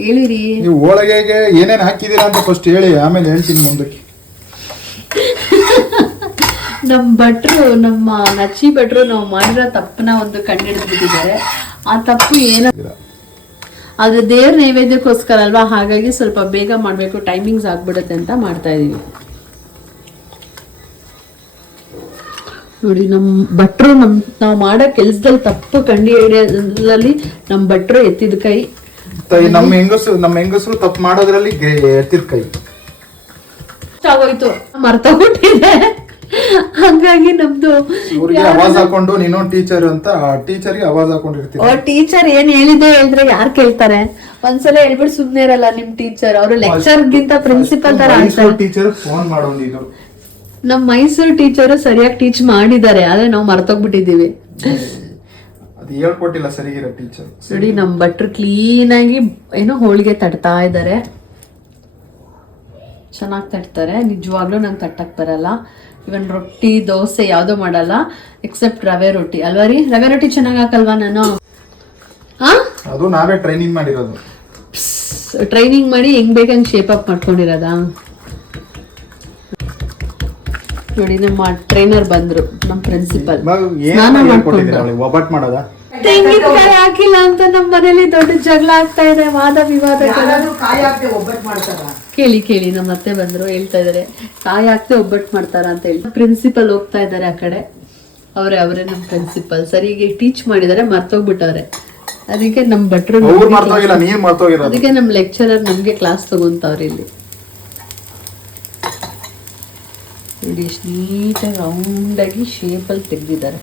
ಹೇಳಿರಿ. ನೀವು ಹೋಳಿಗೆಗೆ ಏನೇನು ಹಾಕಿದೀರಾ ಅಂತ ಫಸ್ಟ್ ಹೇಳಿ, ಆಮೇಲೆ ಹೇಳ್ತೀನಿ ಮುಂದಕ್ಕೆ. ನಮ್ಮ ನಚ್ಚಿ ಭಟ್ರು ನಾವು ಮಾಡಿರೋ ತಪ್ಪನ ಒಂದು ಕಂಡುಹಿಡಿದ್ಬಿಟ್ಟಿದ್ದಾರೆ. ಆ ತಪ್ಪು ಏನೋ ಆದ್ರೆ ದೇವ್ರ ನೈವೇದ್ಯಕ್ಕೋಸ್ಕರ ಅಲ್ವಾ, ಹಾಗಾಗಿ ಸ್ವಲ್ಪ ಬೇಗ ಮಾಡ್ಬೇಕು, ಟೈಮಿಂಗ್ಸ್ ಆಗ್ಬಿಡುತ್ತೆ ಅಂತ ಮಾಡ್ತಾ ಇದೀವಿ. ನೋಡಿ ನಮ್ಮ ಭಟ್ರು ನಾವು ಮಾಡೋ ಕೆಲ್ಸದಲ್ಲಿ ತಪ್ಪು ಕಂಡು ಹಿಡಿಯೋದ್ರಲ್ಲಿ ನಮ್ಮ ಭಟ್ರು ಎತ್ತಿದ ಕೈ. ನಮ್ಮ ಹೆಂಗಸರು ತಪ್ಪು ಮಾಡೋದ್ರಲ್ಲಿ ಎತ್ತಿದ ಕೈ ಆಗೋಯ್ತು, ಮರ್ತೋಗ್ಬಿಟ್ಟಿದೆ. ಹಂಗಾಗಿ ನಮ್ದು ಇವ್ರಿಗೆ ಆವಾಜ್ ಹಾಕೊಂಡು ನೀನು ಟೀಚರ್ ಅಂತ ಟೀಚರ್ಗೆ ಆವಾಜ್ ಹಾಕೊಂಡಿರ್ತೀವಿ. ಟೀಚರ್ ಏನ್ ಹೇಳಿದೆ ಹೇಳಿದ್ರೆ ಯಾರು ಕೇಳ್ತಾರೆ? ಒಂದ್ಸಲ ಹೇಳ್ಬಿಟ್ಟು ಸುಮ್ನೆ ಇರಲ್ಲ ನಿಮ್ ಟೀಚರ್. ಅವರು ಲೆಕ್ಚರ್ ಗಿಂತ ಪ್ರಿನ್ಸಿಪಲ್ ತರ ಟೀಚರ್ ಫೋನ್ ಮಾಡೋ ನೀನು. ನಮ್ ಮೈಸೂರು ಟೀಚರ್ ಸರಿಯಾಗಿ ಟೀಚ್ ಮಾಡಿದ್ದಾರೆ, ಆದ್ರೆ ನಾವು ಮರ್ತೋಗ್ಬಿಟ್ಟಿದೀವಿ. ಅದು ಹೇಳ್ಕೊಟ್ಟಿಲ್ಲ ಸರಿಗಿರೋ ಟೀಚರ್. ನೋಡಿ ನಮ್ ಭಟ್ರು ಕ್ಲೀನ್ ಆಗಿ ಏನೋ ಹೋಳಿಗೆ ತಟ್ತಾ ಇದ್ದಾರೆ. ಚೆನ್ನಾಗಿ ತಟ್ತಾರೆ. ನಿಜವಾಗ್ಲೂ ನಂಗೆ ತಟ್ಟಕ್ ಬರಲ್ಲ. ಇವನ್ ರೊಟ್ಟಿ ದೋಸೆ ಯಾವ್ದು ಮಾಡಲ್ಲ ಎಕ್ಸೆಪ್ಟ್ ರವೆ ರೊಟ್ಟಿ. ಅಲ್ವಾ ರೀ? ರವೆ ರೊಟ್ಟಿ ಚೆನ್ನಾಗ್ ಹಾಕಲ್ವಾ ನಾನು? ಅದು ನಾವೇ ಟ್ರೈನಿಂಗ್ ಮಾಡಿರೋದು. ಟ್ರೈನಿಂಗ್ ಮಾಡಿ ಹೆಂಗ್ ಬೇಕಂಗ್ ಶೇಪ್ ಅಪ್ ಮಾಡ್ಕೊಂಡಿರೋದಾ? ನೋಡಿ ನಮ್ಮ ಟ್ರೈನರ್ ಬಂದ್ರು, ನಮ್ಮ ಪ್ರಿನ್ಸಿಪಲ್. ಒಬ್ಬಟ್ಟು ಮಾಡೋದಾ? ತೆಂಗಿನಕಾಯಿ ಹಾಕಿಲ್ಲ ಅಂತ ನಮ್ಮ ಮನೇಲಿ ದೊಡ್ಡ ಜಗಳ ಆಗ್ತಾ ಇದೆ, ವಾದ ವಿವಾದ. ಕೇಳಿ ನಮ್ಮ ಅತ್ತೆ ಬಂದ್ರು, ಹೇಳ್ತಾ ಇದಾರೆ ಕಾಯಿ ಹಾಕ್ತೆ ಒಬ್ಬಟ್ಟು ಮಾಡ್ತಾರ ಅಂತ ಹೇಳಿ. ಪ್ರಿನ್ಸಿಪಲ್ ಹೋಗ್ತಾ ಇದಾರೆ ಆ ಕಡೆ. ಅವರೇ ನಮ್ಮ ಪ್ರಿನ್ಸಿಪಲ್ ಸರಿಗೆ ಟೀಚ್ ಮಾಡಿದಾರೆ, ಮರ್ತೋಗ್ಬಿಟ್ಟವ್ರೆ. ಅದಕ್ಕೆ ನಮ್ ಭಟ್ರು, ಅದಕ್ಕೆ ನಮ್ ಲೆಕ್ಚರರ್ ನಮ್ಗೆ ಕ್ಲಾಸ್ ತಗೊಂತವ್ರೆ ಇಲ್ಲಿ. ನೋಡಿ ಎಷ್ಟು ನೀಟಾಗಿ ರೌಂಡ್ ಆಗಿ ಶೇಪ್ ಅಲ್ಲಿ ತೆಗ್ದಿದ್ದಾರೆ.